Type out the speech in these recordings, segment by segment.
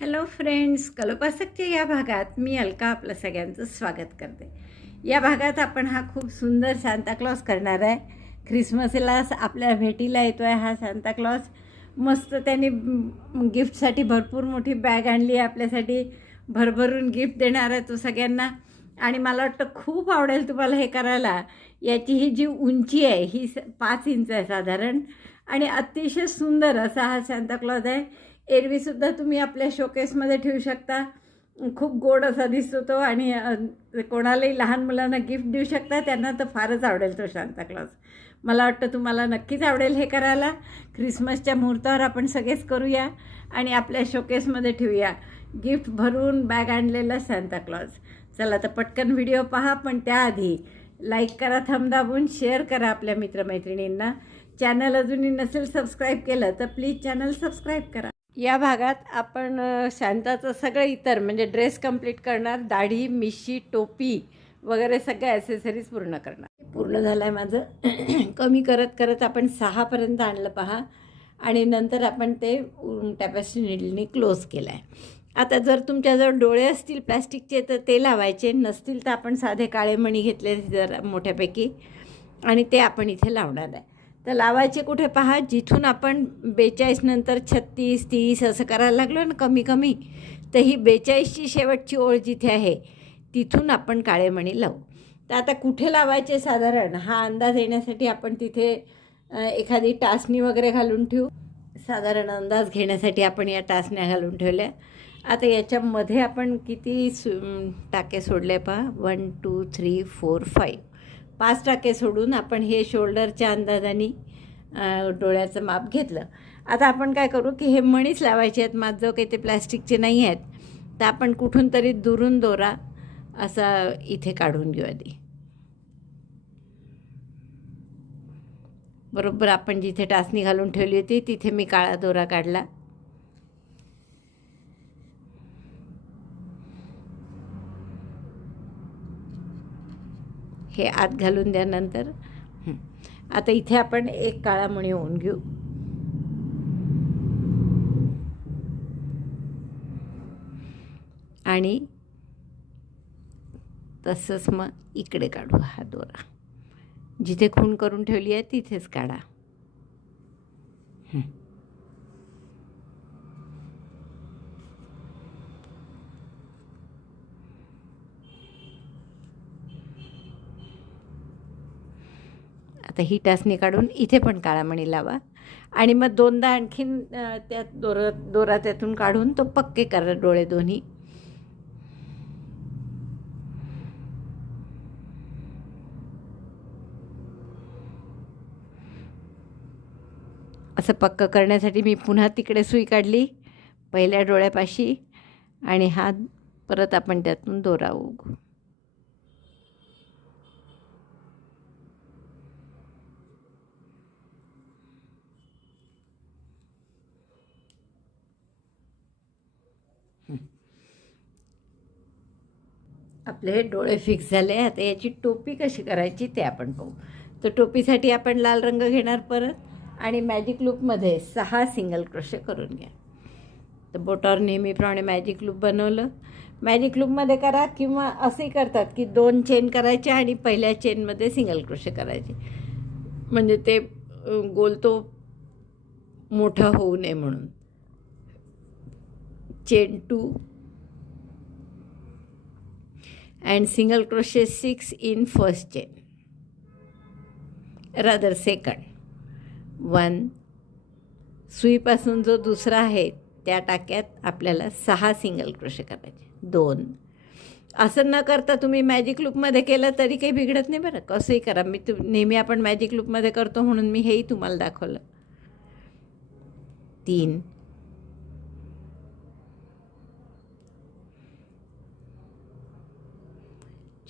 Hello friends, कलोपासकच्या या भागात मी अलका आपलं सगळ्यांचं स्वागत करते. या भागात आपण हा खूप सुंदर सांताक्लॉज करणार आहे. ख्रिसमसला आपल्या भेटीला येतो आहे हा सांताक्लॉज. मस्त त्याने गिफ्टसाठी भरपूर मोठी बॅग आणली आहे आपल्यासाठी. भरभरून गिफ्ट देणार आहे तो सगळ्यांना. आणि मला वाटतं खूप आवडेल तुम्हाला हे करायला. याची ही जी उंची आहे ही 5 इंच आहे साधारण. आणि अतिशय सुंदर असा हा सांताक्लॉज आहे. एरवीसुद्धा तुम्ही आपल्या शोकेसमध्ये ठेवू शकता. खूप गोड असा दिसतो तो. आणि कोणालाही लहान मुलांना गिफ्ट देऊ शकता. त्यांना तर फारच आवडेल तो सांताक्लॉज. मला वाटतं तुम्हाला नक्कीच आवडेल हे करायला. ख्रिसमसच्या मुहूर्तावर आपण सगळेच करूया आणि आपल्या शोकेसमध्ये ठेवूया गिफ्ट भरून बॅग आणलेला सांताक्लॉज. चला तर पटकन व्हिडिओ पहा, पण त्याआधी लाईक करा, थंब दाबून शेअर करा आपल्या मित्रमैत्रिणींना. चॅनल अजूनही नसेल सबस्क्राईब केलं तर प्लीज चॅनल सबस्क्राईब करा. या भागात आपण शांताचं सगळं इतर म्हणजे ड्रेस कंप्लीट करणार. दाढी, मिशी, टोपी वगैरे सगळ्या ॲसेसरीज पूर्ण करणार. पूर्ण झालं आहे माझं. कमी करत करत आपण 6पर्यंत आणलं पहा. आणि नंतर आपण ते टॅपेस्ट्री नीडलने क्लोज केलं आहे. आता जर तुमच्याजवळ डोळे असतील प्लॅस्टिकचे तर ते लावायचे, नसतील तर आपण साधे काळे मणी घेतले जर मोठ्यापैकी, आणि ते आपण इथे लावणार आहे. तर लावायचे कुठे पहा, जिथून आपण 42 नंतर 36, 30 असं करायला लागलो ना कमी कमी, तर ही 42ची शेवटची ओळ जिथे आहे तिथून आपण काळे मणी लावू. तर आता कुठे लावायचे साधारण हा अंदाज येण्यासाठी आपण तिथे एखादी टाचणी वगैरे घालून ठेवू. साधारण अंदाज घेण्यासाठी आपण या टाचण्या घालून ठेवल्या. आता याच्यामध्ये आपण किती टाके सोडले पहा, 1 2 3 4 5 5 टाके सोडून आपण हे शोल्डरच्या अंदाजाने डोळ्याचं माप घेतलं. आता आपण काय करू की हे मणीच लावायचे आहेत. माझं काही ते प्लॅस्टिकचे नाही आहेत, तर आपण कुठून तरी दुरून दोरा असा इथे काढून घेऊ आधी. बरोबर आपण जिथे टाचणी घालून ठेवली होती तिथे मी काळा दोरा काढला. हे आत घालून द्यानंतर आता इथे आपण एक काळा मणी होऊन घेऊ. आणि तसंच मग इकडे काढू हा दोरा. जिथे खूण करून ठेवली आहे तिथेच काढा. आता ही टाचणी काढून इथे पण काळा मणी लावा. आणि मग दोनदा आणखीन त्यात दोरा त्यातून काढून तो पक्के करा डोळे दोन्ही. असं पक्क करण्यासाठी मी पुन्हा तिकडे सुई काढली पहिल्या डोळ्यापाशी, आणि हा परत आपण त्यातून दोरा ओघू. आपले हे डोळे फिक्स झाले. आता याची टोपी कशी करायची ते आपण पाहू. तर टोपीसाठी आपण लाल रंग घेणार परत, आणि मॅजिक लूपमध्ये 6 सिंगल क्रोशे करून घ्या. तर बोटावर नेहमीप्रमाणे मॅजिक लूप बनवलं. मॅजिक लूपमध्ये करा, किंवा असंही करतात की 2 चेन करायचे आणि पहिल्या चेनमध्ये सिंगल क्रोशे करायचे, म्हणजे ते गोल तो मोठा होऊ नये म्हणून. Chain 2 and single crochet 6 in first chain, rather second. 1 सुईपासून जो दुसरा आहे त्या टाक्यात आपल्याला 6 सिंगल क्रोशे करायचे. 2 असं न करता तुम्ही मॅजिक लूपमध्ये केलं तरी काही बिघडत नाही बरं. कसंही करा, मी नेहमी आपण मॅजिक लूपमध्ये करतो म्हणून मी हेही तुम्हाला दाखवलं. 3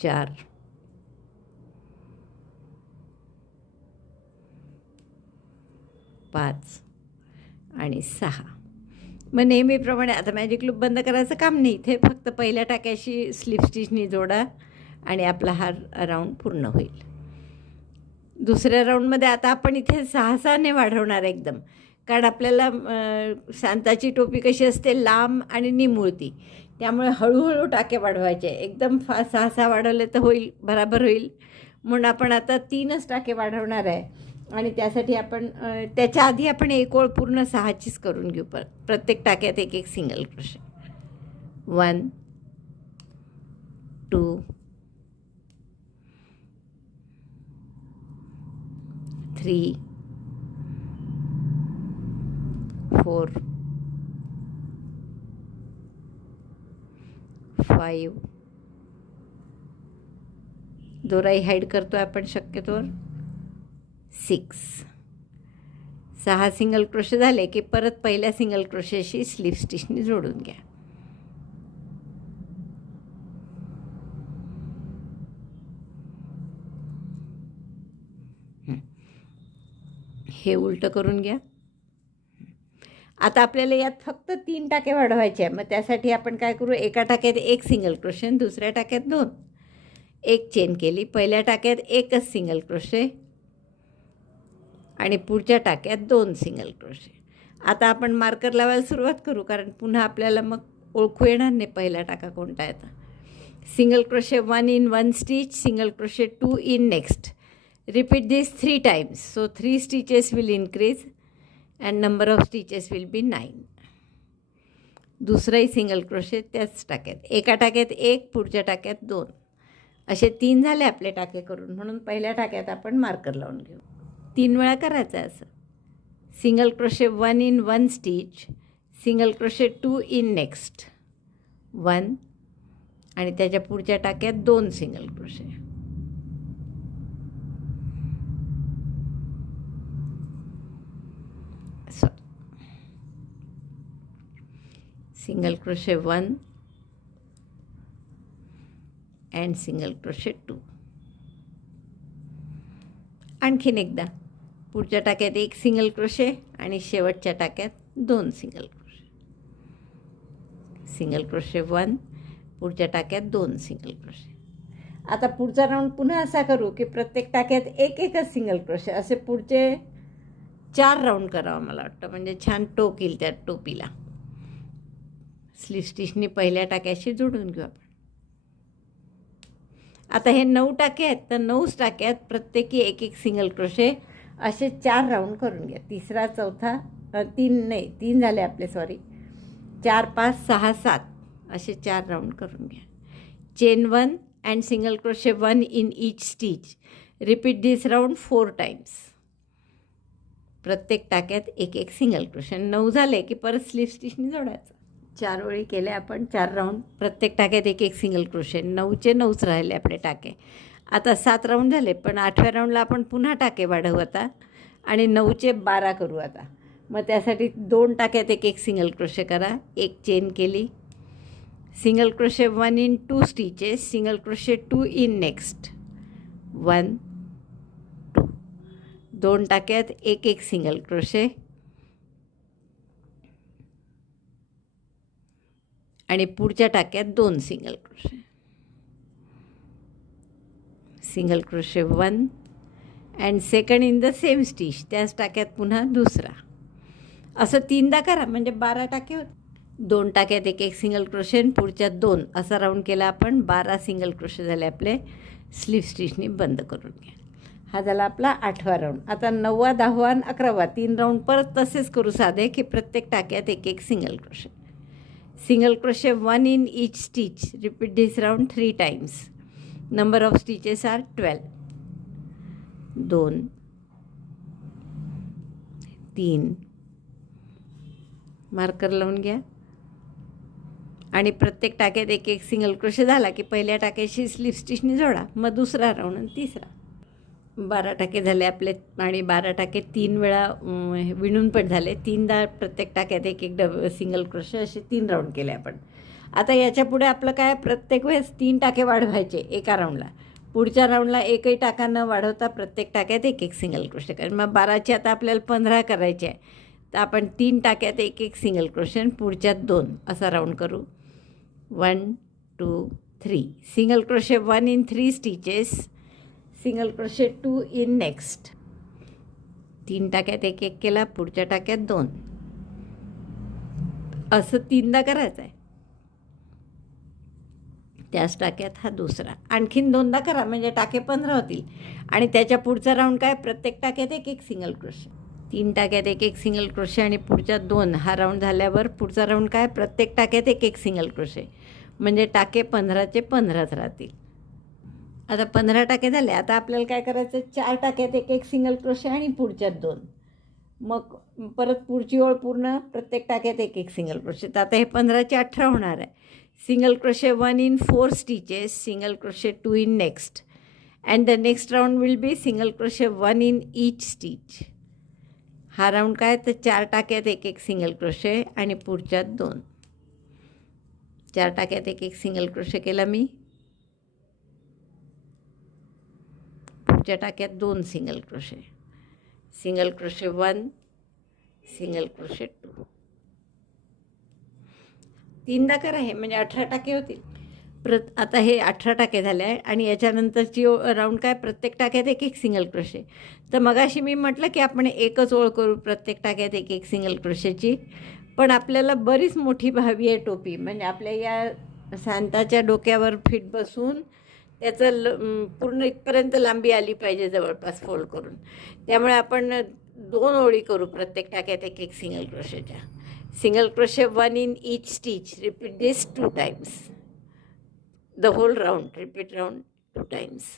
4 5 आणि 6. मग नेहमीप्रमाणे आता मॅजिक लूप बंद करायचं काम नाही. इथे फक्त पहिल्या टाक्याशी स्लिप स्टिचनी जोडा आणि आपला हा राऊंड पूर्ण होईल. दुसऱ्या राऊंडमध्ये आता आपण इथे 6-6ने वाढवणार एकदम, कारण आपल्याला शांताची टोपी कशी असते, लांब आणि निमुळती, त्यामुळे हळूहळू टाके वाढवायचे. एकदम 6 वाढवले तर होईल, बराबर होईल. म्हणून आपण आता 3च टाके वाढवणार आहे. आणि त्यासाठी आपण त्याच्या आधी आपण एक ओळ पूर्ण 6चीच करून घेऊ. प्रत्येक टाक्यात एक सिंगल क्रोशे. 1 2 3 4 5 दोराई हाईड करतो आहे आपण शक्यतोवर 6 सिंगल क्रोशे झाले की परत पहिल्या सिंगल क्रोशेशी स्लीप स्टिचनी जोडून घ्या. हे उलटं करून घ्या. आता आपल्याला यात फक्त 3 टाके वाढवायचे आहे. मग त्यासाठी आपण काय करू, एका टाक्यात एक सिंगल क्रोशे आणि दुसऱ्या टाक्यात 2. एक चेन केली, पहिल्या टाक्यात एकच सिंगल क्रोशे आणि पुढच्या टाक्यात 2 सिंगल क्रोशे. आता आपण मार्कर लावायला सुरुवात करू, कारण पुन्हा आपल्याला मग ओळखू येणार नाही पहिला टाका कोणता आहे. Single crochet 1 in 1 stitch, single crochet 2 in next. Repeat this 3 times. So 3 stitches will increase and number of stitches will be 9. दुसराही सिंगल क्रोशे त्याच टाक्यात, एका टाक्यात एक, पुढच्या टाक्यात 2, असे 3 झाले आपले टाके करून. म्हणून पहिल्या टाक्यात आपण मार्कर लावून घेऊ. 3 वेळा करायचं असं. Single crochet 1 in 1 stitch, single crochet 2 in next 1 आणि त्याच्या पुढच्या टाक्यात 2 single crochet. Single crochet 1 and single crochet 2. आणखीन एकदा पुढच्या टाक्यात एक सिंगल क्रोशे आणि शेवटच्या टाक्यात 2 सिंगल क्रोशे. सिंगल क्रोशे 1, पुढच्या टाक्यात 2 सिंगल क्रोशे. आता पुढचा राऊंड पुन्हा असा करू की प्रत्येक टाक्यात एकच सिंगल क्रोशे, असे पुढचे 4 राऊंड करावं मला वाटतं, म्हणजे छान टोक येईल त्या टोपीला. स्लीव स्टिचनी पहिल्या टाक्याशी जोडून घेऊ आपण. आता हे 9 टाके आहेत, तर 9 टाक्यात प्रत्येकी एक सिंगल क्रोशे असे 4 राऊंड करून घ्या. तिसरा, चौथा, 3 झाले आपले, सॉरी, 4 5 6 7 असे 4 राऊंड करून घ्या. Chain 1 and single crochet 1 in each stitch. Repeat this round 4 times. प्रत्येक टाक्यात एक सिंगल क्रोशे. 9 झाले की परत स्लीव स्टिचनी जोडायचं. 4 ओळी केल्या आपण, 4 राऊंड, प्रत्येक टाक्यात एक सिंगल क्रोशे. 9चे 9च राहिले आपले टाके. आता 7 राऊंड झाले, पण 8व्या राऊंडला आपण पुन्हा टाके वाढवू आता आणि 9चे 12 करू आता. मग त्यासाठी 2 टाक्यात एक सिंगल क्रोशे करा. एक चेन केली, single crochet 1 in 2 stitches, single crochet 2 in next 1 2. 2 टाक्यात एक सिंगल क्रोशे आणि पुढच्या टाक्यात 2 single crochet. Single crochet 1 and second in the same stitch, त्याच टाक्यात पुन्हा दुसरा. असं 3दा करा, म्हणजे 12 टाके होते. 2 टाक्यात एक सिंगल क्रोशे आणि पुढच्यात 2, असा राऊंड केला आपण. 12 सिंगल क्रोशे झाले आपले. स्लीव स्टिचनी बंद करून घ्या. हा झाला आपला 8वा राऊंड. आता 9वा, 10वा आणि 11वा 3 राऊंड परत तसेच करू साधे, की प्रत्येक टाक्यात एक single crochet. Single crochet 1 in each stitch. Repeat this round 3 times. Number of stitches are 12. 2 3 marker लावून घ्या आणि प्रत्येक टाक्यात एक सिंगल क्रोशे झाला की पहिल्या टाक्याशी स्लीव स्टिचनी जोडा. मग दुसरा राऊंड आणि तिसरा. 12 टाके झाले आपले आणि 12 टाके 3 वेळा विणून पण झाले. 3दा प्रत्येक टाक्यात एक सिंगल क्रोशे असे 3 राऊंड केले आपण. आता याच्या पुढे आपलं काय, प्रत्येक वेळेस 3 टाके वाढवायचे एका राऊंडला. पुढच्या राऊंडला एकही टाका न वाढवता प्रत्येक टाक्यात एक सिंगल क्रोशे करायचे. मग 12चे आता आपल्याला 15 करायचे आहे, तर आपण 3 टाक्यात एक सिंगल क्रोशे आणि पुढच्यात 2 असा राऊंड करू. 1 2 3. Single crochet 1 in 3 stitches, single crochet 2 in next 3 टाक्यात एक एक केला, पुढच्या टाक्यात 2, असं 3दा करायचं आहे. त्याच टाक्यात हा दुसरा, आणखीन 2दा करा म्हणजे टाके 15 होतील. आणि त्याच्या पुढचा राऊंड काय, प्रत्येक टाक्यात एक एक सिंगल क्रोशे. 3 टाक्यात एक एक सिंगल क्रोशे आणि पुढच्या 2. हा राऊंड झाल्यावर पुढचा राऊंड काय, प्रत्येक टाक्यात एक एक सिंगल क्रोशे, म्हणजे टाके 15चे 15च राहतील. आता 15 टाके झाले. आता आपल्याला काय करायचं, 4 टाक्यात एक एक सिंगल क्रोशे आणि पुढच्यात 2. मग परत पुढची ओळ पूर्ण प्रत्येक टाक्यात एक एक सिंगल क्रोशे. तर आता हे 15चे 18 होणार आहे. Single crochet 1 in 4 stitches, single crochet 2 in next, and the next round will be single crochet 1 in each stitch. हा राऊंड काय, तर 4 टाक्यात एक एक सिंगल क्रोशे आणि पुढच्यात 2. 4 टाक्यात एक एक सिंगल क्रोशे केला मी, पुढच्या टाक्यात 2 single crochet, single crochet 1, single crochet 2. 3दा करा हे, म्हणजे 18 टाके होतील. आता हे 18 टाके झाले आहे आणि याच्यानंतरची राऊंड काय, प्रत्येक टाक्यात एक एक सिंगल क्रोशे. तर मगाशी मी म्हटलं की आपण एकच ओळ करू प्रत्येक टाक्यात एक एक सिंगल क्रोशेची, पण आपल्याला बरीच मोठी हवी आहे टोपी, म्हणजे आपल्या या सांताच्या डोक्यावर फिट बसून त्याचं पूर्ण इथपर्यंत लांबी आली पाहिजे जवळपास फोल्ड करून. त्यामुळे आपण 2 ओळी करू प्रत्येक टाक्यात एक एक सिंगल क्रोशेच्या. Single crochet 1 in each stitch, repeat this 2 times, the whole round, repeat round 2 times.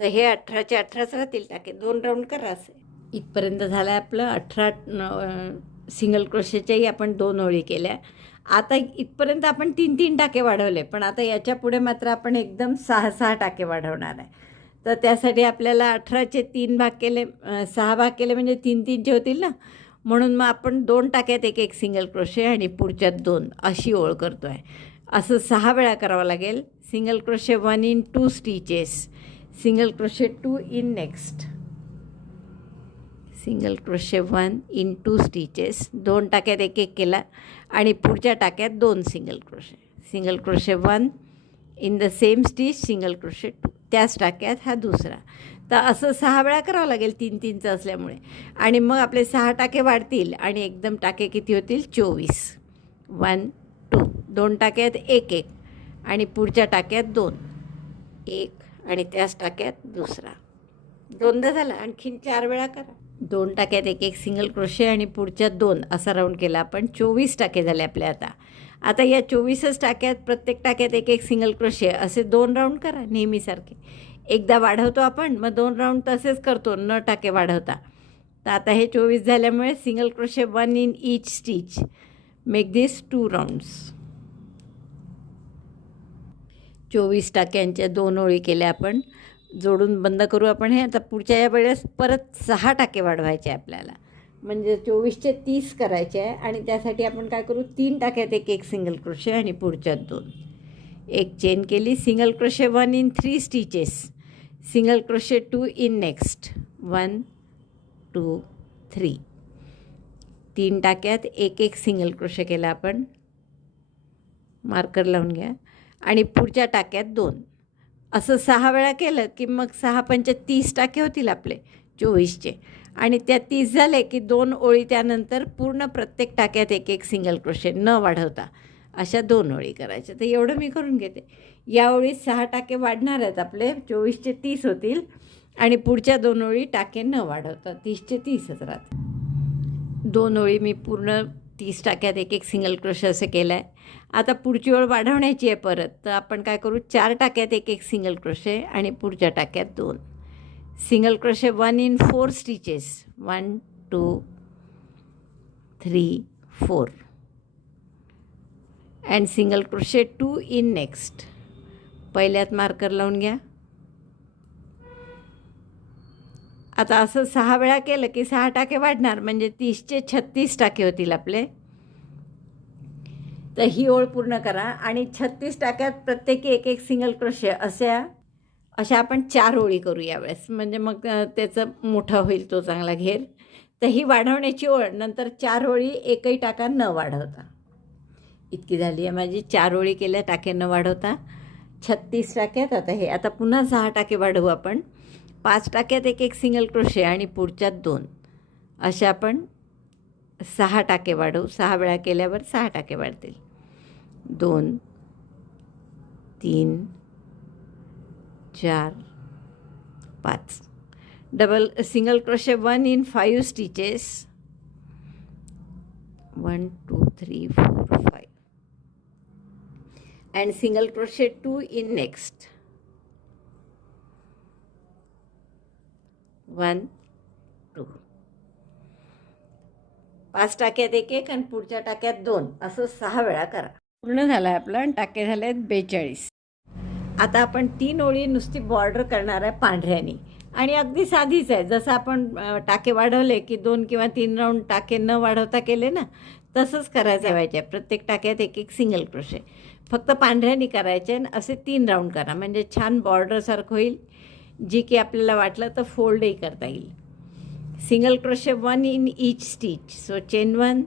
तर हे 18चे 18च राहतील टाके. 2 राऊंड करा असे. इथपर्यंत झालं आहे आपलं 18 सिंगल क्रोशेच्याही आपण 2 ओळी केल्या. आता इथपर्यंत आपण 3-3 टाके वाढवले, पण आता याच्या पुढे मात्र आपण एकदम 6-6 टाके वाढवणार आहे. तर त्यासाठी आपल्याला 18चे 3 भाग केले, 6 भाग केले म्हणजे 3-3चे होतील ना, म्हणून मग आपण 2 टाक्यात एक एक सिंगल क्रोशे आणि पुढच्यात 2 अशी ओळ करतो आहे. असं 6 वेळा करावं लागेल. Single crochet 1 in 2 stitches, single crochet 2 in next, single crochet 1 in 2 stitches, 2 टाक्यात एक एक केला आणि पुढच्या टाक्यात 2 single crochet, single crochet 1 in the same stitch, single crochet 2, त्याच टाक्यात हा दुसरा. तर असं 6 वेळा करावं लागेल 3-3चं असल्यामुळे. आणि मग आपले 6 टाके वाढतील आणि एकदम टाके किती होतील, 24. 1 2, 2 टाक्यात एक एक आणि पुढच्या टाक्यात 2, 1 आणि त्याच टाक्यात दुसरा. 2दा झाला. आणखीन 4 वेळा करा. 2 टाक्यात एक एक सिंगल क्रोशे आणि पुढच्यात 2 असा राऊंड केला आपण. 24 टाके झाले आपले. आता या 24च टाक्यात प्रत्येक टाक्यात एक एक सिंगल क्रोशे असे 2 राऊंड करा नेहमीसारखे. एकदा वाढवतो आपण, मग 2 राऊंड तसेच करतो न टाके वाढवता. तर आता हे 24 झाल्यामुळे single crochet 1 in each stitch, make this 2 rounds. 24 टाक्यांच्या 2 ओळी केल्या आपण. जोडून बंद करू आपण हे. आता पुढच्या या वेळेस परत 6 टाके वाढवायचे आपल्याला, म्हणजे 24चे 30 करायचे आहे. आणि त्यासाठी आपण काय करू, 3 टाक्यात एक एक सिंगल क्रोशे आणि पुढच्यात 2. एक चेन केली. Single crochet 1 in 3 stitches, single crochet 2 in next, 1 2 3. 3 टाक्यात एक एक सिंगल क्रोशे केला आपण. मार्कर लावून घ्या. आणि पुढच्या टाक्यात 2. असं 6 वेळा केलं की मग 6 पंचे 30 टाके होतील आपले 24चे. आणि त्या 30 झाले की 2 ओळी त्यानंतर पूर्ण प्रत्येक टाक्यात एक एक सिंगल क्रोशे न वाढवता अशा 2 ओळी करायच्या. तर एवढं मी करून घेते. या ओळीत 6 टाके वाढणार आहेत आपले. 24चे 30 होतील आणि पुढच्या 2 ओळी टाके न वाढवता 30चे 30च राहतात. 2 ओळी मी पूर्ण 30 टाक्यात एक एक सिंगल क्रोशे असं केलं आहे. आता पुढची ओळ वाढवण्याची आहे परत. तर आपण काय करू, 4 टाक्यात एक एक सिंगल क्रोशे आणि पुढच्या टाक्यात 2. Single crochet 1 in 4 stitches, 1 2 3 4, and single crochet 2 in next. पहिल्यात मार्कर लावून घ्या. आता असं 6 वेळा केलं की 6 टाके वाढणार, म्हणजे 30चे 36 टाके होतील आपले. तर ही ओळ पूर्ण करा आणि 36 टाक्यात प्रत्येकी एक एक सिंगल क्रोशे अशा आपण 4 ओळी करू यावेळेस, म्हणजे मग त्याचं मोठा होईल तो चांगला घेर. तर ही वाढवण्याची ओळ, नंतर 4 ओळी एकही टाका न वाढवता. इतकी झाली आहे माझी. 4 ओळी केल्या टाके न वाढवता. 36 टाक्यात आता पुन्हा 6 टाके वाढवू आपण. 5 टाक्यात एक एक सिंगल क्रोशे आणि पुढच्यात 2. अशा आपण 6 टाके वाढवू. 6 वेळा केल्यावर 6 टाके वाढतील. 2 3 4 5. Double single crochet 1 in 5 stitches. 1 2 3 4 5. And single crochet 2 in next. 1 2. 5 टाक्यात एक आणि पुढच्या टाक्यात 2 असं 6 वेळा करा. पूर्ण झालं आहे आपलं आणि टाके झाले आहेत 42. आता आपण 3 ओळी नुसती बॉर्डर करणार आहे पांढऱ्यानी आणि अगदी साधीच आहे. जसं आपण टाके वाढवले की 2 किंवा 3 राऊंड टाके न वाढवता केले ना, तसंच करायचं आहे. प्रत्येक टाक्यात एक सिंगल क्रोशे फक्त पांढऱ्यानी करायचे आणि असे 3 राऊंड करा, म्हणजे छान बॉर्डरसारखं होईल, जी की आपल्याला वाटलं तर फोल्डही करता येईल. Single crochet 1 in each stitch. So chain 1,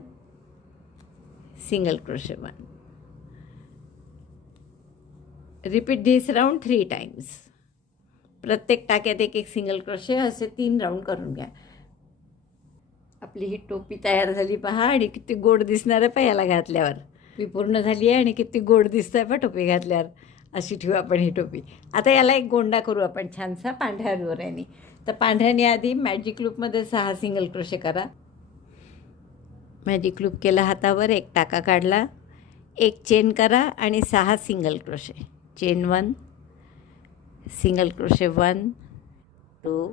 single crochet 1. Repeat this round 3 times. प्रत्येक टाक्यात एक सिंगल क्रोशे असे 3 राऊंड करून घ्या. आपली ही टोपी तयार झाली पहा, आणि किती गोड दिसणार आहे याला घातल्यावर. टोपी पूर्ण झाली आहे आणि किती गोड दिसतं आहे टोपी घातल्यावर. अशी ठेवू आपण ही टोपी. आता याला एक गोंडा करू आपण छानसा पांढऱ्या दोऱ्याने. तर पांढऱ्याने आधी मॅजिक लूपमध्ये 6 सिंगल क्रोशे करा. मॅजिक लूप केला हातावर, एक टाका काढला, एक चेन करा आणि 6 single crochet. Chain 1, single crochet 1 2,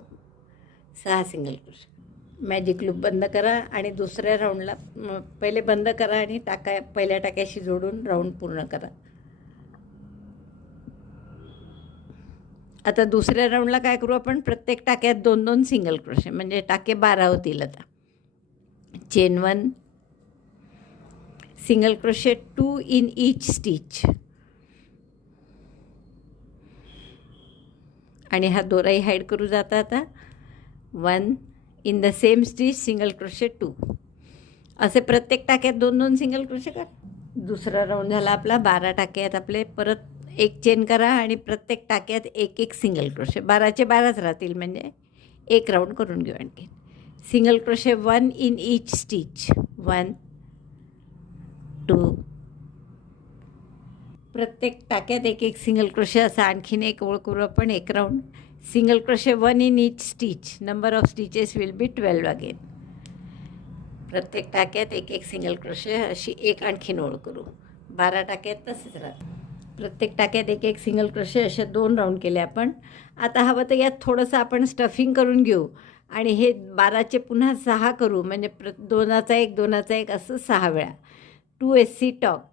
6 single crochet. Magic loop बंद करा आणि दुसऱ्या राऊंडला पहिले बंद करा आणि पहिल्या टाक्याशी जोडून राऊंड पूर्ण करा. आता दुसऱ्या राऊंडला काय करू आपण, प्रत्येक टाक्यात 2-2 सिंगल क्रोशे, म्हणजे टाके 12 होतील. आता chain 1, single crochet 2 in each stitch. आणि हा दोराही हाईड करू जाता. आता 1 in the same stitch single crochet 2. असे प्रत्येक टाक्यात 2-2 सिंगल क्रोशे करा. दुसरा राऊंड झाला आपला. 12 टाके आहेत आपले. परत एक चेन करा आणि प्रत्येक टाक्यात एक सिंगल क्रोशे. 12चे 12च राहतील, म्हणजे एक राऊंड करून घेऊ आणखी. Single crochet 1 in each stitch. 1 2. प्रत्येक टाक्यात एक सिंगल क्रोशे असा आणखीन एक ओळ करू आपण. एक round single crochet 1 in each stitch. Number of stitches will be 12 again. प्रत्येक टाक्यात एक सिंगल क्रोशे अशी एक आणखीन ओळ करू. 12 टाक्यात तसेच राहतं. प्रत्येक टाक्यात एक सिंगल क्रोशे असे 2 राऊंड केले आपण. आता हवं तर यात थोडंसं आपण स्टफिंग करून घेऊ आणि हे 12चे पुन्हा 6 करू, म्हणजे 2चा 1 2चा 1 असं 6 वेळा. 2 SC टॉप,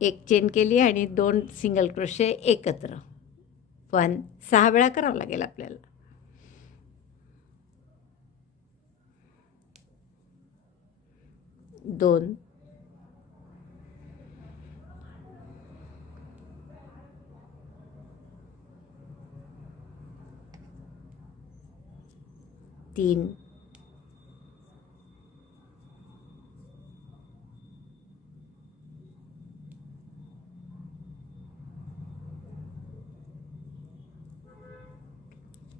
एक चेन केली आणि 2 सिंगल क्रोशे एकत्र. 1 6 वेळा करावं लागेल आपल्याला. 2 3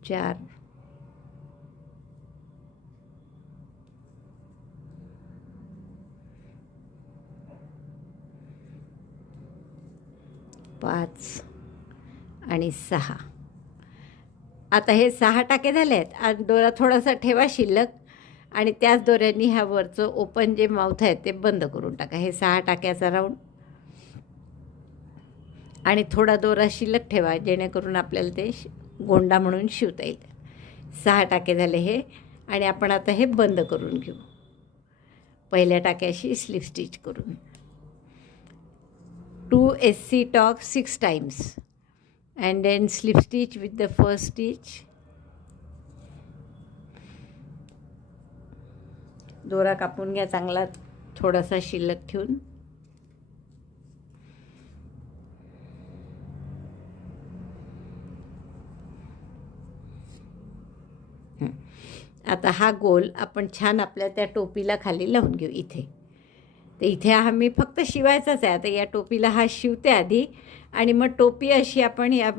4 5 आणि 6. आता हे 6 टाके झाले आहेत. आणि दोरा थोडासा ठेवा शिल्लक आणि त्याच दोऱ्यांनी ह्या वरचं ओपन जे माउथ आहे ते बंद करून टाका. हे 6 टाक्याचा राऊंड आणि थोडा दोरा शिल्लक ठेवा, जेणेकरून आपल्याला ते गोंडा म्हणून शिवता येईल. 6 टाके झाले हे, आणि आपण आता हे बंद करून घेऊ. पहिल्या टाक्याशी स्लिप स्टिच करून 2 SC talk 6 times and then slip stitch with the first stitch. दोरा कापून घ्या चांगला, थोडासा शिल्लक ठेवून. आता हा गोल आपण छान आपल्या त्या टोपीला खाली लावून घेऊ इथे. तर इथे हा मी फक्त शिवायचाच आहे. आता या टोपीला हा शिवते आधी, आणि मग टोपी अशी आपण या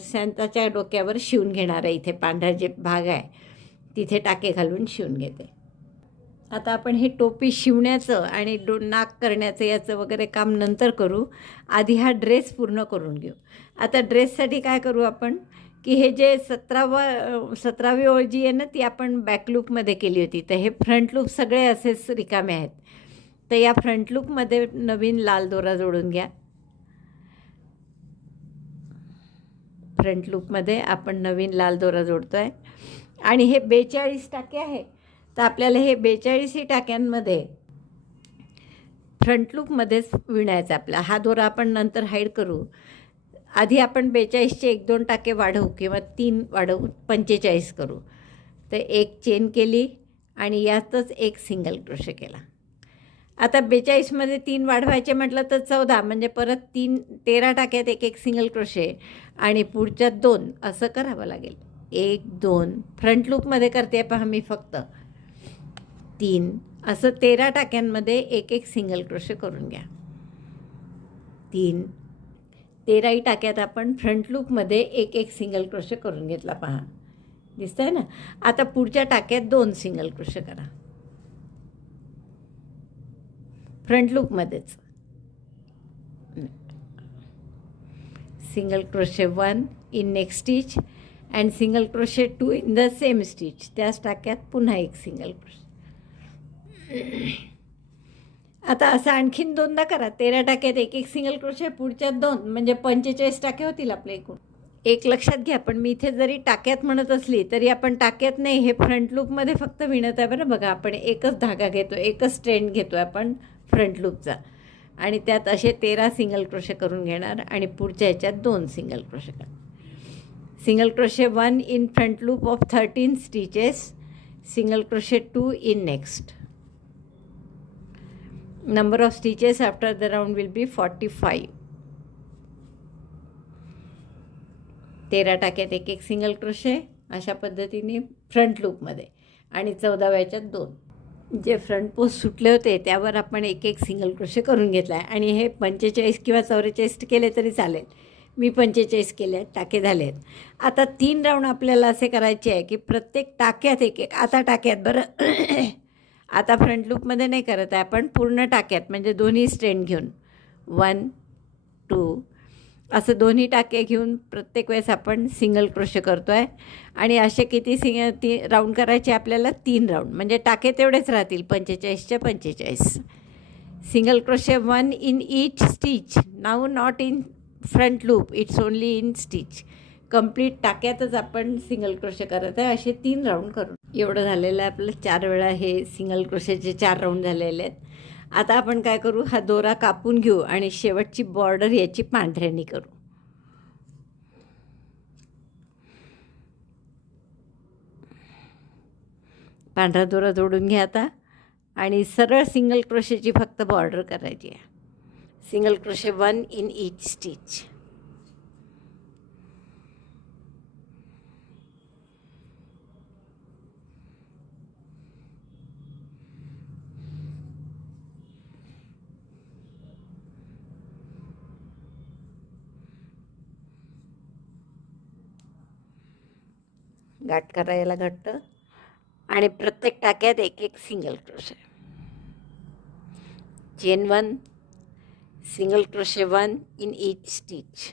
सॅन्ताच्या डोक्यावर शिवून घेणार आहे. इथे पांढरा जे भाग आहे तिथे टाके घालून शिवून घेते. आता आपण हे टोपी शिवण्याचं आणि नाक करण्याचं याचं वगैरे काम नंतर करू. आधी हा ड्रेस पूर्ण करून घेऊ. आता ड्रेससाठी काय करू आपण की हे जे 17वी ओळ जी आहे ना ती आपण बॅकलूपमध्ये केली होती. तर हे फ्रंट लूप सगळे असेच रिकामे आहेत. तर या फ्रंट लूपमध्ये नवीन लाल दोरा जोडून घ्या. फ्रंट लूपमध्ये आपण नवीन लाल दोरा जोडतो आहे आणि हे 42 टाके आहे. तर आपल्याला हे 42ही टाक्यांमध्ये फ्रंट लूपमध्येच विणायचं. आपला हा दोरा आपण नंतर हाईड करू. आधी आपण 42चे 1-2 टाके वाढवू किंवा 3 वाढवू, 45 करू. तर एक चेन केली आणि यातच एक सिंगल क्रोशे केला. आता 42मध्ये 3 वाढवायचे म्हटलं तर 14, म्हणजे परत 13 टाक्यात एक सिंगल क्रोशे आणि पुढच्या 2 असं करावं लागेल. 1 2 फ्रंट लूपमध्ये करते पहा मी फक्त 3 असं 13 टाक्यांमध्ये एक सिंगल क्रोशे करून घ्या. 13ही टाक्यात आपण फ्रंट लूपमध्ये एक सिंगल क्रोशे करून घेतला पहा, दिसतंय ना. आता पुढच्या टाक्यात 2 सिंगल क्रोशे करा फ्रंट लूपमध्येच. Single crochet 1 in next stitch and single crochet 2 in the same stitch. त्याच टाक्यात पुन्हा एक सिंगल क्रोशे. आता असं आणखीन 2दा करा. 13 टाक्यात एक सिंगल क्रोशे, पुढच्यात 2 म्हणजे 45 टाके होतील आपले एकूण. एक लक्षात घ्या, पण मी इथे जरी टाक्यात म्हणत असली तरी आपण टाक्यात नाही, हे फ्रंट लूपमध्ये फक्त विणत आहे बरं. बघा आपण एकच धागा घेतो, एकच स्ट्रेंड घेतो आपण फ्रंट लूपचा आणि त्यात असे 13 सिंगल क्रोशे करून घेणार आणि पुढच्या ह्याच्यात 2 सिंगल क्रोशे करणार. Single crochet 1 in front loop of 13 stitches, single crochet 2 in next. Number of stitches after the round will be 45. 13 टाक्यात एक सिंगल क्रोशे अशा पद्धतीने फ्रंट लूपमध्ये आणि 14व्याच्यात 2. जे फ्रंट पोस्ट सुटले होते त्यावर आपण एक सिंगल क्रोशे करून घेतला आहे आणि हे 45 किंवा 44 केले तरी चालेल. मी 45 केले आहेत, टाके झाले आहेत. आता 3 राऊंड आपल्याला असे करायचे आहे की प्रत्येक टाक्यात एक. आता टाक्यात बरं आता फ्रंट लूपमध्ये नाही करत आहे आपण, पूर्ण टाक्यात म्हणजे दोन्ही स्ट्रेंड घेऊन 1 2 असं दोन्ही टाके घेऊन प्रत्येक वेळेस आपण सिंगल क्रोशे करतो आहे. आणि असे किती राऊंड करायचे आपल्याला? 3 राऊंड, म्हणजे टाके तेवढेच राहतील 45च्या 45. Single crochet 1 in each stitch. Now not in front loop, it's only in stitch. Complete टाक्यातच आपण सिंगल क्रोशे करत आहे. असे 3 राऊंड करून एवढं झालेलं आहे आपलं. 4 वेळा हे सिंगल क्रोशेचे 4 राऊंड झालेले आहेत. आता आपण काय करू, हा दोरा कापून घेऊ आणि शेवटची बॉर्डर याची पांढऱ्यानी करू. पांढरा दोरा जोडून घ्या आता आणि सरळ सिंगल क्रोशेची फक्त बॉर्डर करायची आहे. Single crochet 1 in each stitch. गाठ करायला घट्ट आणि प्रत्येक टाक्यात एक single crochet. Chain 1, single crochet 1 in each stitch.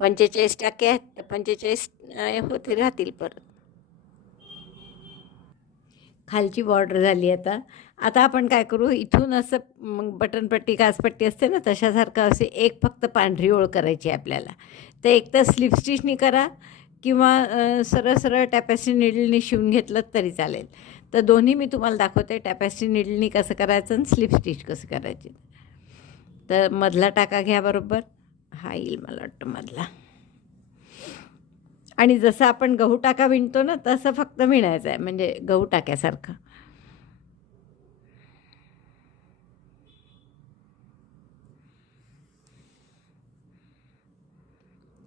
45 टाके आहेत तर 45 होते राहतील. परत खालची बॉर्डर झाली. आता आपण काय करू, इथून असं मग बटनपट्टी काचपट्टी असते ना तशासारखं असे एक फक्त पांढरी ओळ करायची आपल्याला. तर एक तर स्लिप स्टिचनी करा किंवा सरळ टॅपेस्ट्री निडलनी शिवून घेतलं तरी चालेल. तर दोन्ही मी तुम्हाला दाखवते, टॅपेस्ट्री निडलनी कसं करायचं आणि स्लिप स्टिच कसं करायची. तर मधला टाका घ्या बरोबर, हा येईल मला वाटतं मधला. आणि जसं आपण गहू टाका विणतो ना तसं फक्त विणायचं आहे, म्हणजे गहू टाक्यासारखं.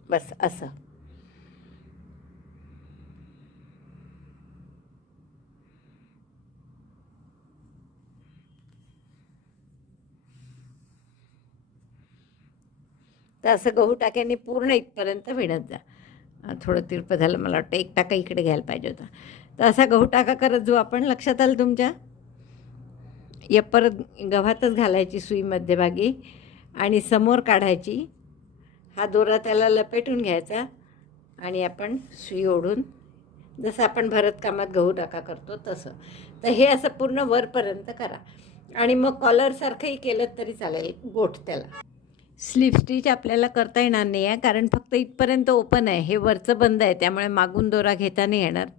बस असं. तर असं गहू टाक्याने पूर्ण इथपर्यंत विणत जा. थोडं तिरपं झालं मला वाटतं, एक टाका इकडे घ्यायला पाहिजे होता. तर असा गहू टाका करत जो आपण, लक्षात आलं तुमच्या? या परत गव्हातच घालायची सुई मध्यभागी आणि समोर काढायची. हा दोरा त्याला लपेटून घ्यायचा आणि आपण सुई ओढून, जसं आपण भरतकामात गहू टाका करतो तसं. तर हे असं पूर्ण वरपर्यंत करा आणि मग कॉलरसारखंही केलं तरी चालेल, गोठ त्याला. स्लीप स्टिच आपल्याला करता येणार नाही आहे, कारण फक्त इथपर्यंत ओपन आहे, हे वरचं बंद आहे, त्यामुळे मागून दोरा घेता नाही येणार.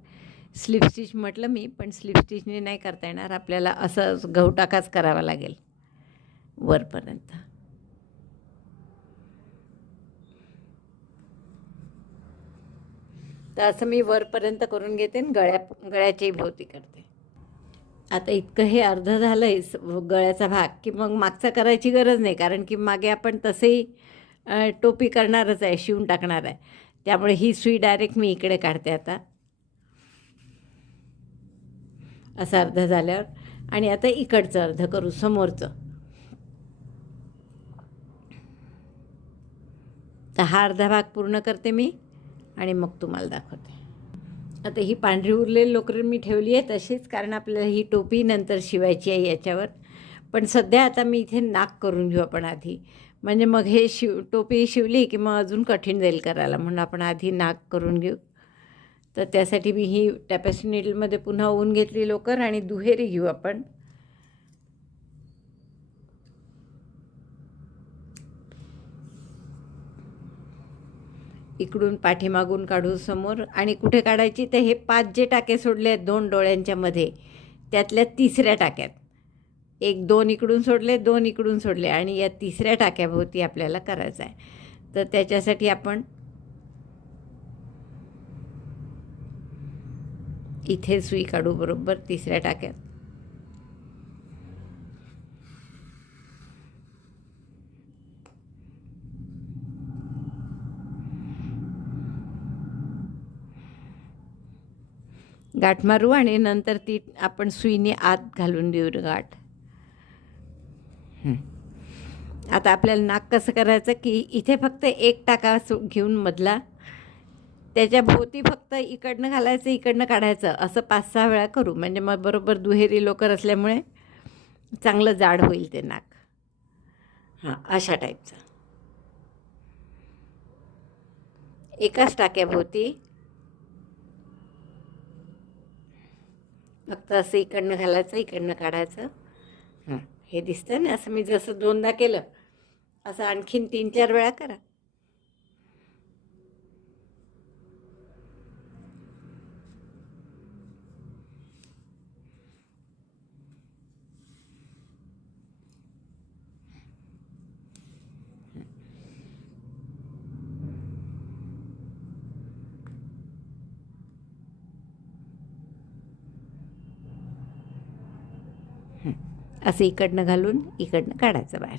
स्लीप स्टिच म्हटलं मी, पण स्लीप स्टिचने नाही करता येणार आपल्याला, असं गहू टाकाच करावा लागेल वरपर्यंत. तर असं मी वरपर्यंत करून घेते आणि गळ्याच्याही भोवती करते. आता इतकं हे अर्धं झालं आहे गळ्याचा भाग, की मग मागचा करायची गरज नाही, कारण की मागे आपण तसेही टोपी करणारच आहे, शिवून टाकणार आहे. त्यामुळे ही सुई डायरेक्ट मी इकडे काढते आता, असं अर्धं झाल्यावर. आणि आता इकडचं अर्धं करू, समोरचं. तर हा अर्धा भाग पूर्ण करते मी आणि मग तुम्हाला दाखवते. आता ही पांढरी उरलेली लोकरं मी ठेवली आहे तशीच, कारण आपल्याला ही टोपी नंतर शिवायची आहे याच्यावर. पण सध्या आता मी इथे नाक करून घेऊ आपण आधी, म्हणजे मग हे टोपी शिवली की मग अजून कठीण जाईल करायला, म्हणून आपण आधी नाक करून घेऊ. तर त्यासाठी मी ही टॅपेस्ट्री नीडलमध्ये पुन्हा ऊन घेतली लोकर आणि दुहेरी घेऊ आपण. इकडून पाठीमागून काढू समोर, आणि कुठे काढायची तर हे 5 जे टाके सोडले आहेत 2 डोळ्यांच्या मध्ये, त्यातल्या तिसऱ्या टाक्यात 1 2 इकडून सोडले, 2 इकडून सोडले, आणि या तिसऱ्या टाक्याभोवती आपल्याला करायचं आहे. तर त्याच्यासाठी आपण इथे सुई काढू बरोबर तिसऱ्या टाक्यात. गाठ मारू आणि नंतर ती आपण सुईने आत घालून देऊ गाठ. आता आपल्याला नाक कसं करायचं, की इथे फक्त 1 टाका घेऊन मधला, त्याच्या भोवती फक्त इकडनं घालायचं इकडनं काढायचं, असं 5-6 वेळा करू, म्हणजे मग बरोबर दुहेरी लोकर असल्यामुळे चांगलं जाड होईल ते नाक. हां, अशा टाईपचं. एकाच टाक्याभोवती फक्त असं इकडनं घालायचं इकडनं काढायचं. हां, हे दिसतं ना, असं मी जसं 2दा केलं असं आणखीन 3-4 वेळा करा. असं इकडनं घालून इकडनं काढायचं बाहेर.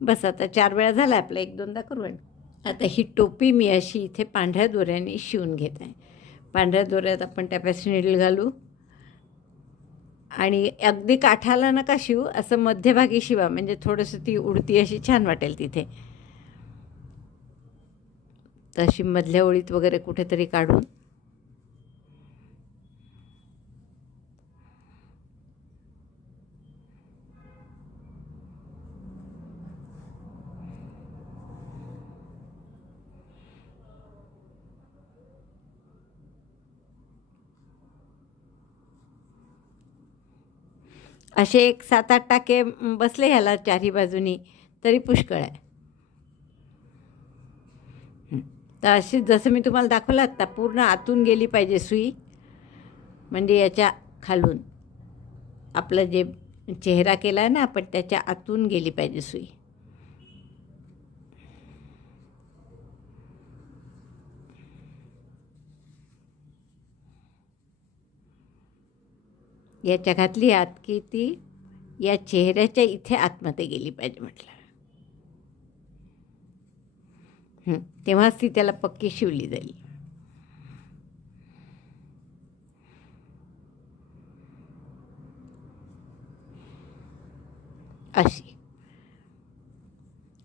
बस आता 4 वेळा झाला आपला, 1-2दा करू. आता ही टोपी मी अशी इथे पांढऱ्या दोऱ्याने शिवून घेत आहे. पांढऱ्या दोऱ्यात आपण टॅपेस्ट्री नीडल घालू आणि अगदी काठाला नका शिवू, असं मध्यभागी शिवा, म्हणजे थोडंसं ती उडती अशी छान वाटेल तिथे. तशी मधल्या ओळीत वगैरे कुठेतरी काढून असे एक 7-8 टाके बसले ह्याला चारही बाजूनी तरी पुष्कळ आहे. तर अशी जसं मी तुम्हाला दाखवलं आत्ता, पूर्ण आतून गेली पाहिजे सुई, म्हणजे याच्या खालून आपलं जे चेहरा केला आहे ना आपण, त्याच्या आतून गेली पाहिजे सुई. याच्या घातली आत की ती या चेहऱ्याच्या इथे आतमध्ये गेली पाहिजे म्हटलं, तेव्हाच ती त्याला पक्की शिवली जाईल. अशी.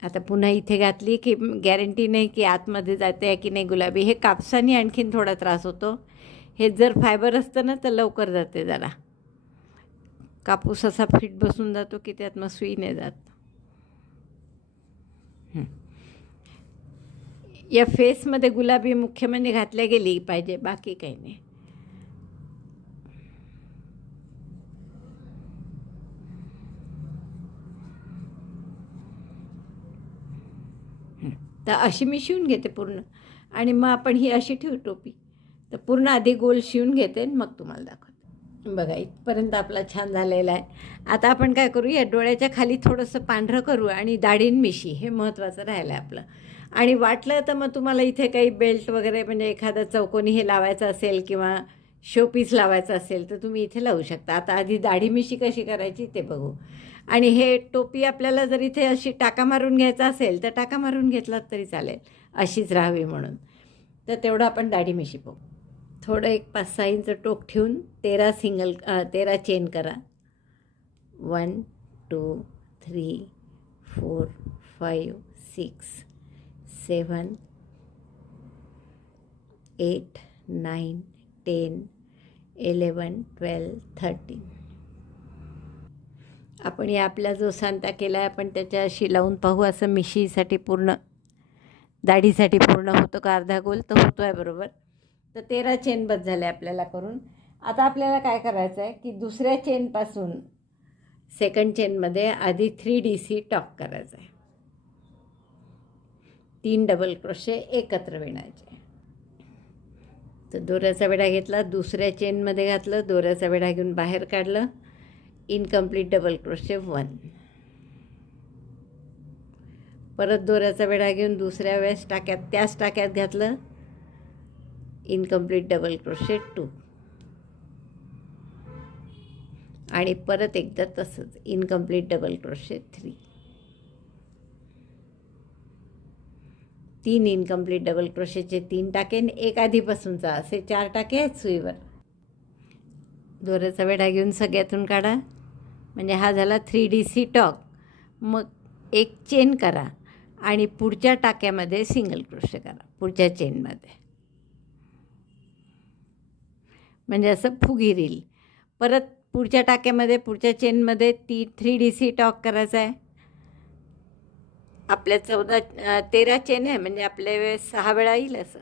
आता पुन्हा इथे घातली की गॅरंटी नाही की आतमध्ये जाते आहे की नाही गुलाबी. हे कापसाने आणखीन थोडा त्रास होतो, हे जर फायबर असतं ना तर लवकर जाते जरा. कापूस असा फिट बसून जातो की त्यात मग सुई नाही जात. या फेसमध्ये गुलाबी मुख्य म्हणजे घातल्या गेली पाहिजे, बाकी काही नाही. तर अशी मी शिवून घेते पूर्ण, आणि मग आपण ही अशी ठेवू टोपी. तर पूर्ण आधी गोल शिवून घेते मग तुम्हाला दाखवते. बघा इथपर्यंत आपला छान झालेला आहे. आता आपण काय करू, या डोळ्याच्या खाली थोडंसं पांढरं करू आणि दाढीन मिशी, हे महत्त्वाचं राहिलं आहे आपलं. आणि वाटलं तर मग तुम्हाला इथे काही बेल्ट वगैरे म्हणजे एखादं चौकोनी हे लावायचं असेल किंवा शोपीस लावायचं असेल तर तुम्ही इथे लावू शकता. आता आधी दाढी मिशी कशी करायची ते बघू. आणि हे टोपी आपल्याला जर इथे अशी टाका मारून घ्यायचा असेल तर टाका मारून घेतलात तरी चालेल, अशीच राहावी म्हणून. तर तेवढं आपण दाढी मिशी बघू. थोडं एक 5-6 इंच टोक ठेवून 13 चेन करा. 1 2 3 4 5 6 7 8 9 10 11 12 13. आपण या आपला जो सांता केला आहे आपण त्याच्याशी लावून पाहू, असं मिशीसाठी पूर्ण दाढीसाठी पूर्ण होतो का अर्धा गोल, तर होतो आहे बरोबर. तर 13 चेन बस झाले आपल्याला करून. आता आपल्याला काय करायचं आहे की दुसऱ्या चेनपासून सेकंड चेनमध्ये आधी 3DC टॉक करायचं आहे. 3 डबल क्रोशे एकत्र विणायचे. तर दोऱ्याचा विडा घेतला, दुसऱ्या चेनमध्ये घातलं, दोऱ्याचा विडा घेऊन बाहेर काढलं, इनकम्प्लीट डबल क्रोशे 1. परत दोऱ्याचा विडा घेऊन दुसऱ्या वेळेस त्याच टाक्यात घातलं, इनकम्प्लीट डबल क्रोशे 2. आणि परत एकदा तसंच incomplete double crochet 3. 3 incomplete double क्रोशेचे 3 टाके, एक आधीपासूनचा, असे 4 टाके आहेत सुईवर. दोऱ्याचा विडा घेऊन सगळ्यातून काढा, म्हणजे हा झाला 3DC टॉक. मग एक चेन करा आणि पुढच्या टाक्यामध्ये सिंगल क्रोशे करा, पुढच्या चेनमध्ये, म्हणजे असं फुगीर येईल. परत पुढच्या टाक्यामध्ये पुढच्या चेनमध्ये 3DC टॉक करायचा आहे. आपल्या 13 चेन आहे, म्हणजे आपल्या वेळेस 6 वेळा येईल असं.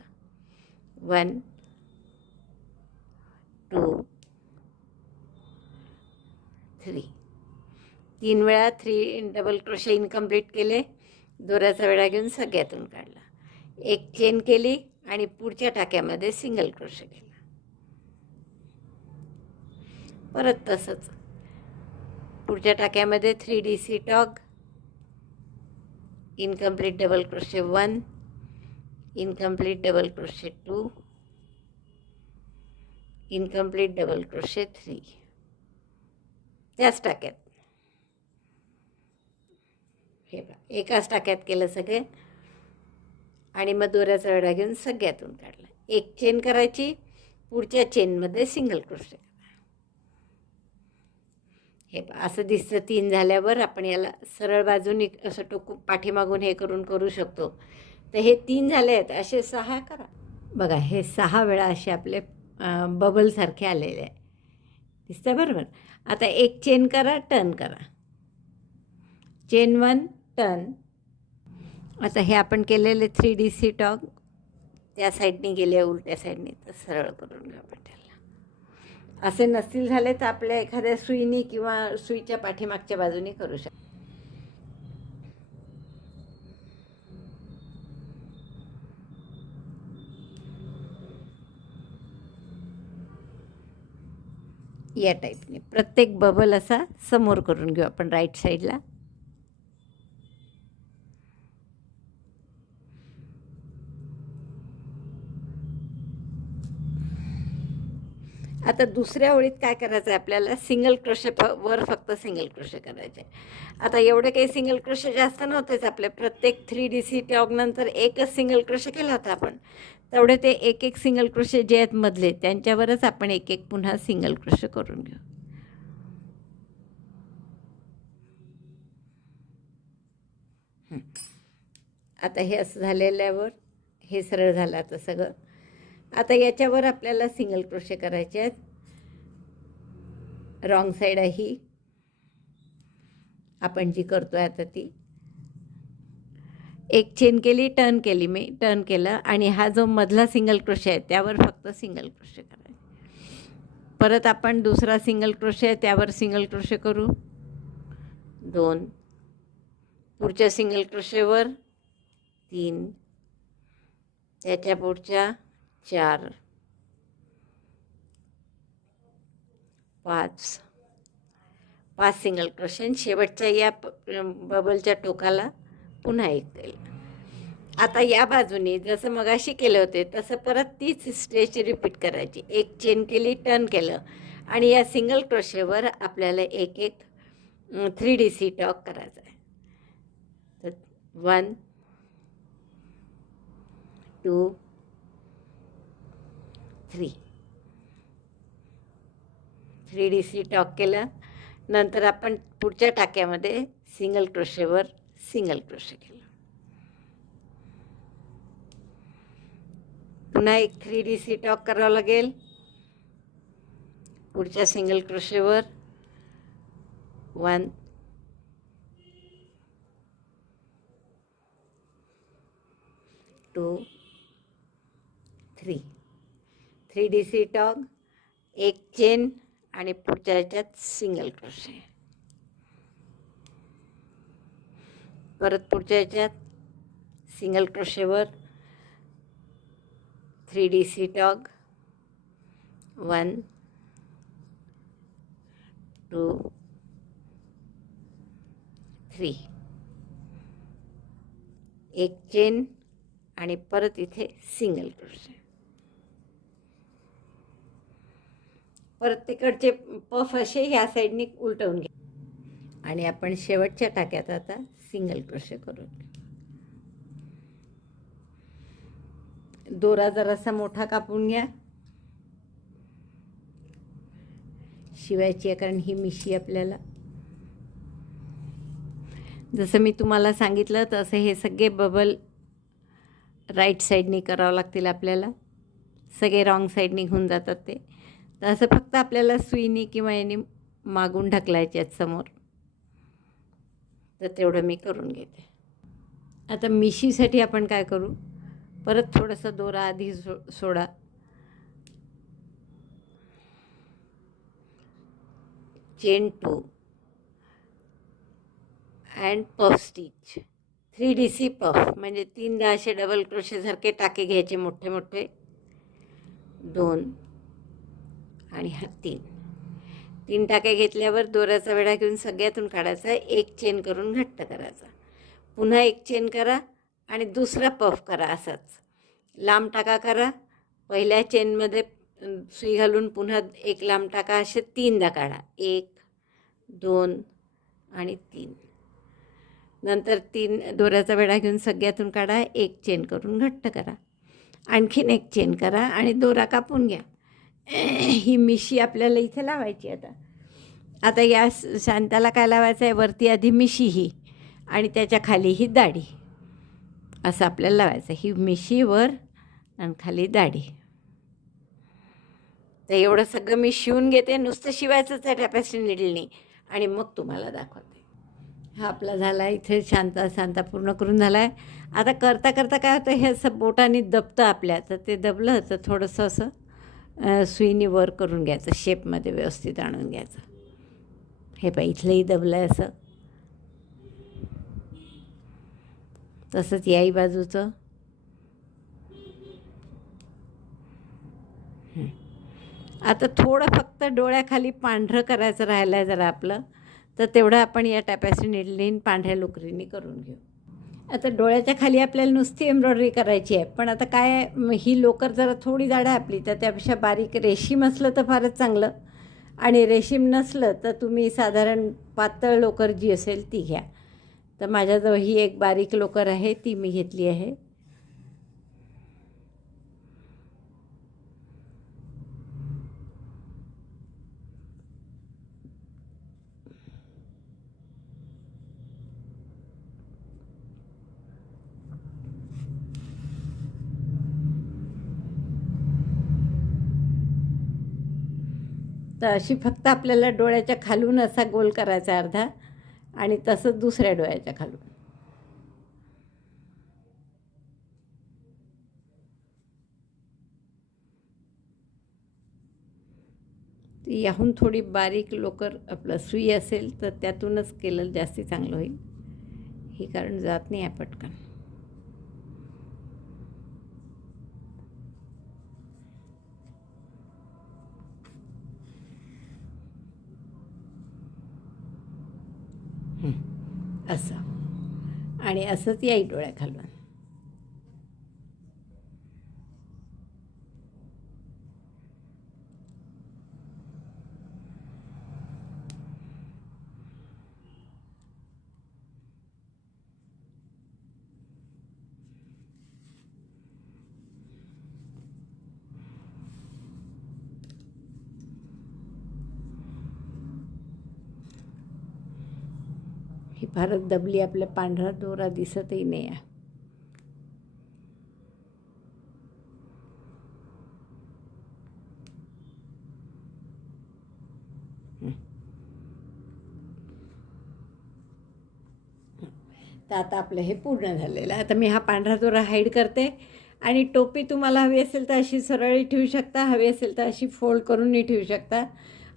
1 2 3. 3 वेळा 3 डबल क्रोशे इनकम्प्लीट केले, दोऱ्याचा विडा घेऊन सगळ्यातून काढला, एक चेन केली आणि पुढच्या टाक्यामध्ये सिंगल क्रोशे केला. परत तसंच पुढच्या टाक्यामध्ये 3DC talk, incomplete double crochet 1, incomplete double crochet 2, incomplete double crochet 3. त्याच टाक्यात, हे बघा एकाच टाक्यात केलं सगळे. आणि मग दोऱ्याचा विडा घेऊन सगळ्यातून काढला, एक चेन करायची, पुढच्या चेनमध्ये सिंगल क्रोशे. हे असं दिसतं. 3 झाल्यावर आपण याला सरळ बाजूने असं टोकू पाठीमागून हे करू शकतो. तर हे 3 झाले आहेत, असे 6 करा. बघा हे 6 वेळा असे आपले बबलसारखे आलेले आहे, दिसतं बरोबर. आता एक चेन करा, टर्न करा, चेन 1 टर्न. आता हे आपण केलेले 3DC टॉक त्या साईडने गेले, उलट्या साईडने, तर सरळ करून घेऊ आपण त्याला. असे नसतील झाले तर आपल्या एखाद्या सुईने किंवा सुईच्या पाठीमागच्या बाजूने करू शकतो. या टाईपने प्रत्येक बबल असा समोर करून घेऊ आपण राईट साईडला. आता दुसऱ्या ओळीत काय करायचं आहे आपल्याला, सिंगल क्रोशे वर फक्त सिंगल क्रोशे करायचे. आता एवढे काही सिंगल क्रोशे जास्त नव्हतेच आपले, प्रत्येक 3DC टॉकनंतर एकच सिंगल क्रोशे केला होता आपण. तेवढे ते एक सिंगल क्रोशे जे आहेत मधले त्यांच्यावरच आपण एक पुन्हा सिंगल क्रोशे करून घेऊ. आता हे असं झालेल्यावर हे सरळ झालं आता सगळं. आता याच्यावर आपल्याला सिंगल क्रोशे करायचे आहेत. रॉंग साईड आहे ही, आपण जी करतो आहे आता ती. एक चेन केली, टर्न केली, मी टर्न केलं आणि हा जो मधला सिंगल क्रोशे आहे त्यावर फक्त सिंगल क्रोशे करायचे. परत आपण दुसरा सिंगल क्रोशे आहे त्यावर सिंगल क्रोशे करू, 2. पुढच्या सिंगल क्रोशेवर 3, त्याच्या पुढच्या 4, 5 सिंगल क्रोशे आणि शेवटच्या या बबलच्या टोकाला पुन्हा एक केलं. आता या बाजूने जसं मगाशी केले होते तसं परत तीच स्टेच रिपीट करायची. एक चेन केली, टर्न केलं आणि या सिंगल क्रोशेवर आपल्याला एक 3DC टॉक करायचा आहे. तर 1 2 3 3DC टॉक केलं. नंतर आपण पुढच्या टाक्यामध्ये सिंगल क्रोशेवर सिंगल क्रोशे केलं. पुन्हा एक 3DC टॉक करावं लागेल. पुढच्या सिंगल क्रोशेवर 1 2 3 3DC टॉक, एक चेन आणि पुढच्या ह्याच्यात सिंगल क्रोशे. परत पुढच्या ह्याच्यात सिंगल क्रोशेवर 3DC टॉक, 1 2 3, एक चेन आणि परत इथे सिंगल क्रोशे. परत तिकडचे पफ असे या साईडने उलटवून घे आणि आपण शेवटच्या टाक्यात आता सिंगल क्रोशे करून घेऊ. दोरा जरासा मोठा कापून घ्या, शिवायची आहे कारण ही मिशी आपल्याला. जसं मी तुम्हाला सांगितलं तसं हे सगळे बबल राईट साईडनी करावं लागतील आपल्याला. सगळे रॉंग साईडनी होऊन जातात ते. तर असं फक्त आपल्याला सुईनी किंवा याने मागून ढकलायचे आहेत समोर. तर तेवढं मी करून घेते. आता मिशीसाठी आपण काय करू, परत थोडंसं दोरा आधी सोडा. Chain 2 and puff stitch, 3DC puff म्हणजे 3दा असे डबल क्रोशेसारखे टाके घ्यायचे मोठे मोठे, 2 आणि हा 3 टाके घेतल्यावर दोऱ्याचा वेढा घेऊन सगळ्यातून काढायचा, एक चेन करून घट्ट करायचा. पुन्हा एक चेन करा आणि दुसरा पफ करा. असाच लांब टाका करा. पहिल्या चेनमध्ये सुई घालून पुन्हा एक लांब टाका. असे 3दा काढा, 1 2 आणि 3. नंतर 3 दोऱ्याचा वेढा घेऊन सगळ्यातून काढा, एक चेन करून घट्ट करा. आणखीन एक चेन करा आणि दोरा कापून घ्या. ही मिशी आपल्याला इथे लावायची. आता या शांताला काय लावायचं आहे, वरती आधी मिशी ही आणि त्याच्या खाली ही दाढी, असं आपल्याला लावायचं. ही मिशी वर आणि खाली दाढी. तर एवढं सगळं मी शिवून घेते. नुसतं शिवायचंच आहे टॅपेस्ट्री निडलनी आणि मग तुम्हाला दाखवते. हा आपला झाला आहे. इथे शांता पूर्ण करून झाला आहे. आता करता करता काय होतं, हे असं बोटाने दबतं आपल्या. तर ते दबलं तर थोडंसं असं सुईनी वर करून घ्यायचं, शेपमध्ये व्यवस्थित आणून घ्यायचं. हे पाय इथलंही दबलं आहे असं. तसंच याही बाजूचं. आता थोडं फक्त डोळ्याखाली पांढरं करायचं राहिलं आहे जरा आपलं, तर तेवढं आपण या टॅपेस्ट्री निडलीन पांढऱ्या लोकरीने करून घेऊ. आता डोळ्याच्या खाली आपल्याला नुसती एम्ब्रॉयडरी करायची आहे. पण आता काय, ही लोकर जरा थोडी जाड आहे आपली, तर त्यापेक्षा बारीक रेशीम असलं तर फारच चांगलं. आणि रेशीम नसलं तर तुम्ही साधारण पातळ लोकर जी असेल ती घ्या. तर माझ्याजवळ ही एक बारीक लोकर आहे, ती मी घेतली आहे. तर अशी फक्त आपल्याला डोळ्याच्या खालून असा गोल करायचा अर्धा, आणि तसंच दुसऱ्या डोळ्याच्या खालून. याहून थोडी बारीक लोकर आपलं सुई असेल तर त्यातूनच केलं जास्ती चांगलं होईल. ही कारण जात नाही आहे पटकन. असं आणि असंच याही डोळ्या खालून. ही फारच दबली, आपल्या पांढरा दोरा दिसतही नाही आहे. तर आता आपलं हे पूर्ण झालेलं आहे. आता मी हा पांढरा दोरा हाईड करते. आणि टोपी तुम्हाला हवी असेल तर अशी सरळी ठेवू शकता, हवी असेल तर अशी फोल्ड करूनही ठेवू शकता.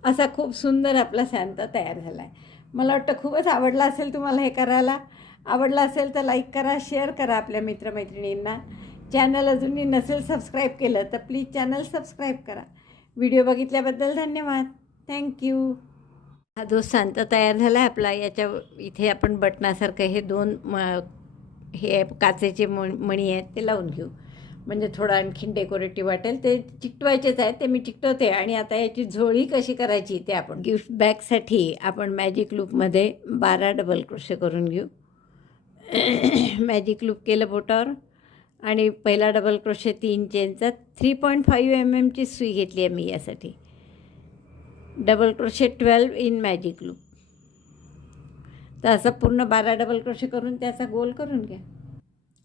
असा खूप सुंदर आपला सॅन्टा तयार झाला आहे. मला वाटतं खूपच आवडला असेल तुम्हाला हे करायला. आवडला असेल तर लाईक करा, शेअर करा आपल्या मित्रमैत्रिणींना. चॅनल अजूनही नसेल सबस्क्राईब केलं तर प्लीज चॅनल सबस्क्राईब करा. व्हिडिओ बघितल्याबद्दल धन्यवाद. थँक्यू. हा जो सांता तयार झाला आहे आपला, याच्या इथे आपण बटनासारखं हे दोन हे काचेचे मणी आहेत ते लावून घेऊ, म्हणजे थोडं आणखीन डेकोरेटिव्ह वाटेल. ते चिकटवायचेच आहेत, ते मी चिकटवते. आणि आता याची झोळी कशी करायची ते आपण गिफ्ट बॅगसाठी आपण मॅजिक लूपमध्ये 12 डबल क्रोशे करून घेऊ. मॅजिक लूप केलं बोटावर आणि पहिला डबल क्रोशे 3 चेनचा 3.5 mm ची सुई घेतली आहे मी यासाठी. Double crochet 12 in magic loop. तर असं पूर्ण 12 डबल क्रोशे करून त्याचा गोल करून घ्या.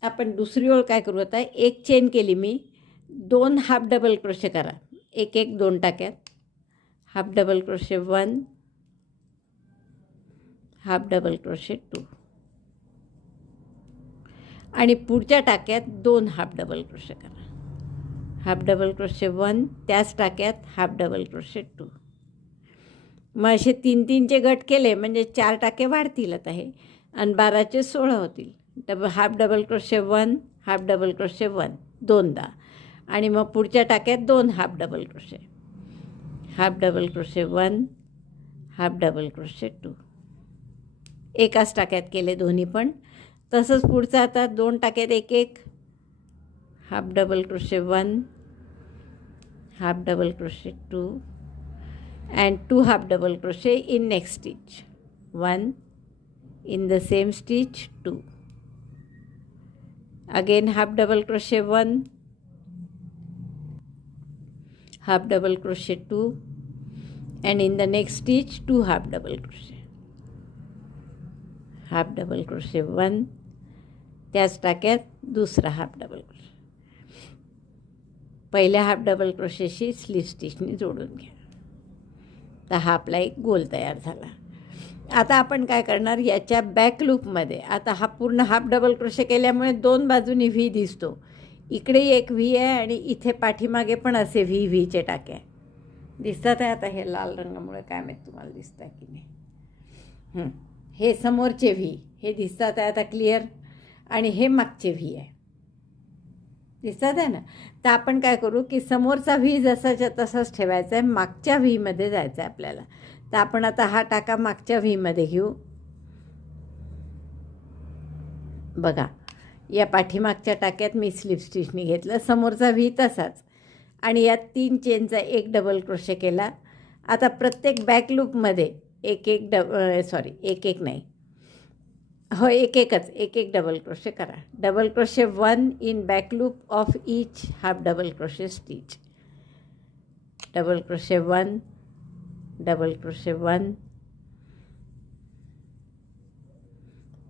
आपण दुसरी ओळ काय करू आता, एक चेन केली मी, 2 हाफ डबल क्रोशे करा, एक 2 टाक्यात. Half double crochet 1, half double crochet 2, आणि पुढच्या टाक्यात 2 हाफ डबल क्रोशे करा. हाफ डबल क्रोशे 1, त्याच टाक्यात हाफ डबल क्रोशे 2. मग असे 3-3चे गट केले म्हणजे 4 टाके वाढतील आता हे, आणि 12चे 16 होतील. Half double crochet 1, half double crochet 1 दोनदा, आणि मग पुढच्या टाक्यात 2 half double crochet. Half double crochet 1, half double crochet 2. एकाच टाक्यात केले दोन्ही पण. तसंच पुढचं आता 2 टाक्यात 1 half double crochet 1, half double crochet 2, and 2 half double crochet in next stitch. 1 in the same stitch, 2. Again half double crochet 1, half double crochet 2, and in the next stitch 2 half double crochet. Half double crochet 1, त्याच टाक्यात दुसरा half double crochet. पहिल्या half double क्रोशेशी slew स्टिचने जोडून घ्या. तर हा आपला एक गोल तयार झाला. आता आपण काय करणार, याच्या बॅक लूपमध्ये आता हा पूर्ण हाफ डबल क्रोशे केल्यामुळे 2 बाजूनी व्ही दिसतो. इकडेही एक व्ही आहे आणि इथे पाठीमागे पण असे व्हीचे टाके दिसतात आहे. आता हे लाल रंगामुळे काय माहीत तुम्हाला दिसत आहे की नाही. हे समोरचे व्ही हे दिसतात आहे आता क्लिअर, आणि हे मागचे व्ही आहे दिसतात आहे ना. तर आपण काय करू की समोरचा व्ही जसाच्या तसाच ठेवायचा आहे, मागच्या व्हीमध्ये जायचं आहे आपल्याला. तर आपण आता हा टाका मागच्या व्हीमध्ये घेऊ. बघा, या पाठीमागच्या टाक्यात मी स्लिप स्टिचने घेतलं, समोरचा व्ही तसाच, आणि यात 3 चेनचा 1 डबल क्रोशे केला. आता प्रत्येक बॅक लूपमध्ये एक नाही, हो एक डबल क्रोशे करा. Double crochet 1 in back loop of each half double crochet stitch. Double crochet 1, double crochet 1.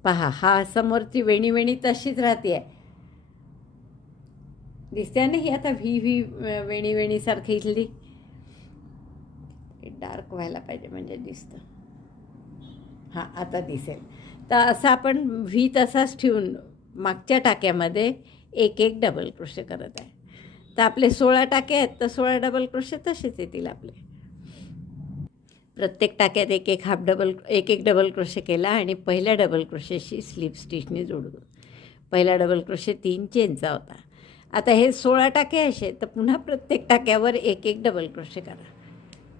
पहा, हा समोरची वेणी तशीच राहते आहे, दिसते ना ही आता व्ही वेणीसारखी इथली. डार्क व्हायला पाहिजे म्हणजे दिसतं. हां, आता दिसेल. तर असं आपण व्ही तसाच ठेवून मागच्या टाक्यामध्ये एक एक डबल क्रोशे करत आहे. तर आपले 16 टाके आहेत, तर 16 डबल क्रोशे तसेच येतील आपले. प्रत्येक टाक्यात एक एक एक डबल क्रोशे केला आणि पहिल्या डबल क्रोशेशी स्लिप स्टिचने जोडून पहिला डबल क्रोशे 3 चेनचा होता. आता हे 16 टाके असे, तर पुन्हा प्रत्येक टाक्यावर एक एक डबल क्रोशे करा.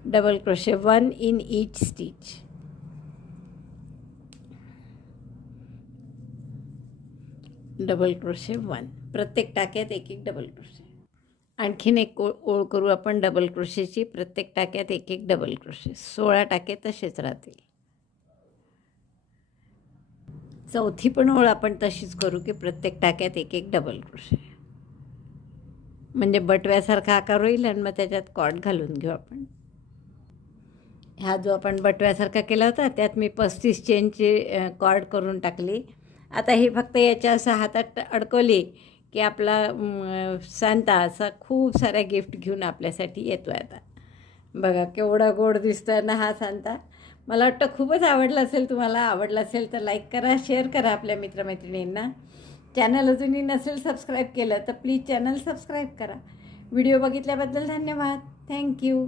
Double crochet 1 in each stitch. Double crochet 1 प्रत्येक टाक्यात एक एक डबल क्रोशे. आणखीन एक ओळ करू आपण डबल क्रोशेची. प्रत्येक टाक्यात एक एक डबल क्रोशे. 16 टाके तसेच राहतील. चौथी पण ओळ आपण तशीच करू की प्रत्येक टाक्यात एक एक डबल क्रोशे, म्हणजे बटव्यासारखा आकार होईल आणि मग त्याच्यात कॉर्ड घालून घेऊ आपण. हा जो आपण बटव्यासारखा केला होता त्यात मी 35 चेनची कॉर्ड करून टाकली. आता ही फक्त याच्या असं हातात अडकवली की आपला सांता असा खूप साऱ्या गिफ्ट घेऊन आपल्यासाठी येतो आहे. आता बघा केवढा गोड दिसतोय ना हा सांता. मला वाटतं खूपच आवडला असेल. तुम्हाला आवडला असेल तर लाईक करा, शेअर करा आपल्या मित्रमैत्रिणींना. चॅनल अजूनही नसेल सबस्क्राईब केलं तर प्लीज चॅनल सबस्क्राईब करा. व्हिडिओ बघितल्याबद्दल धन्यवाद. थँक्यू.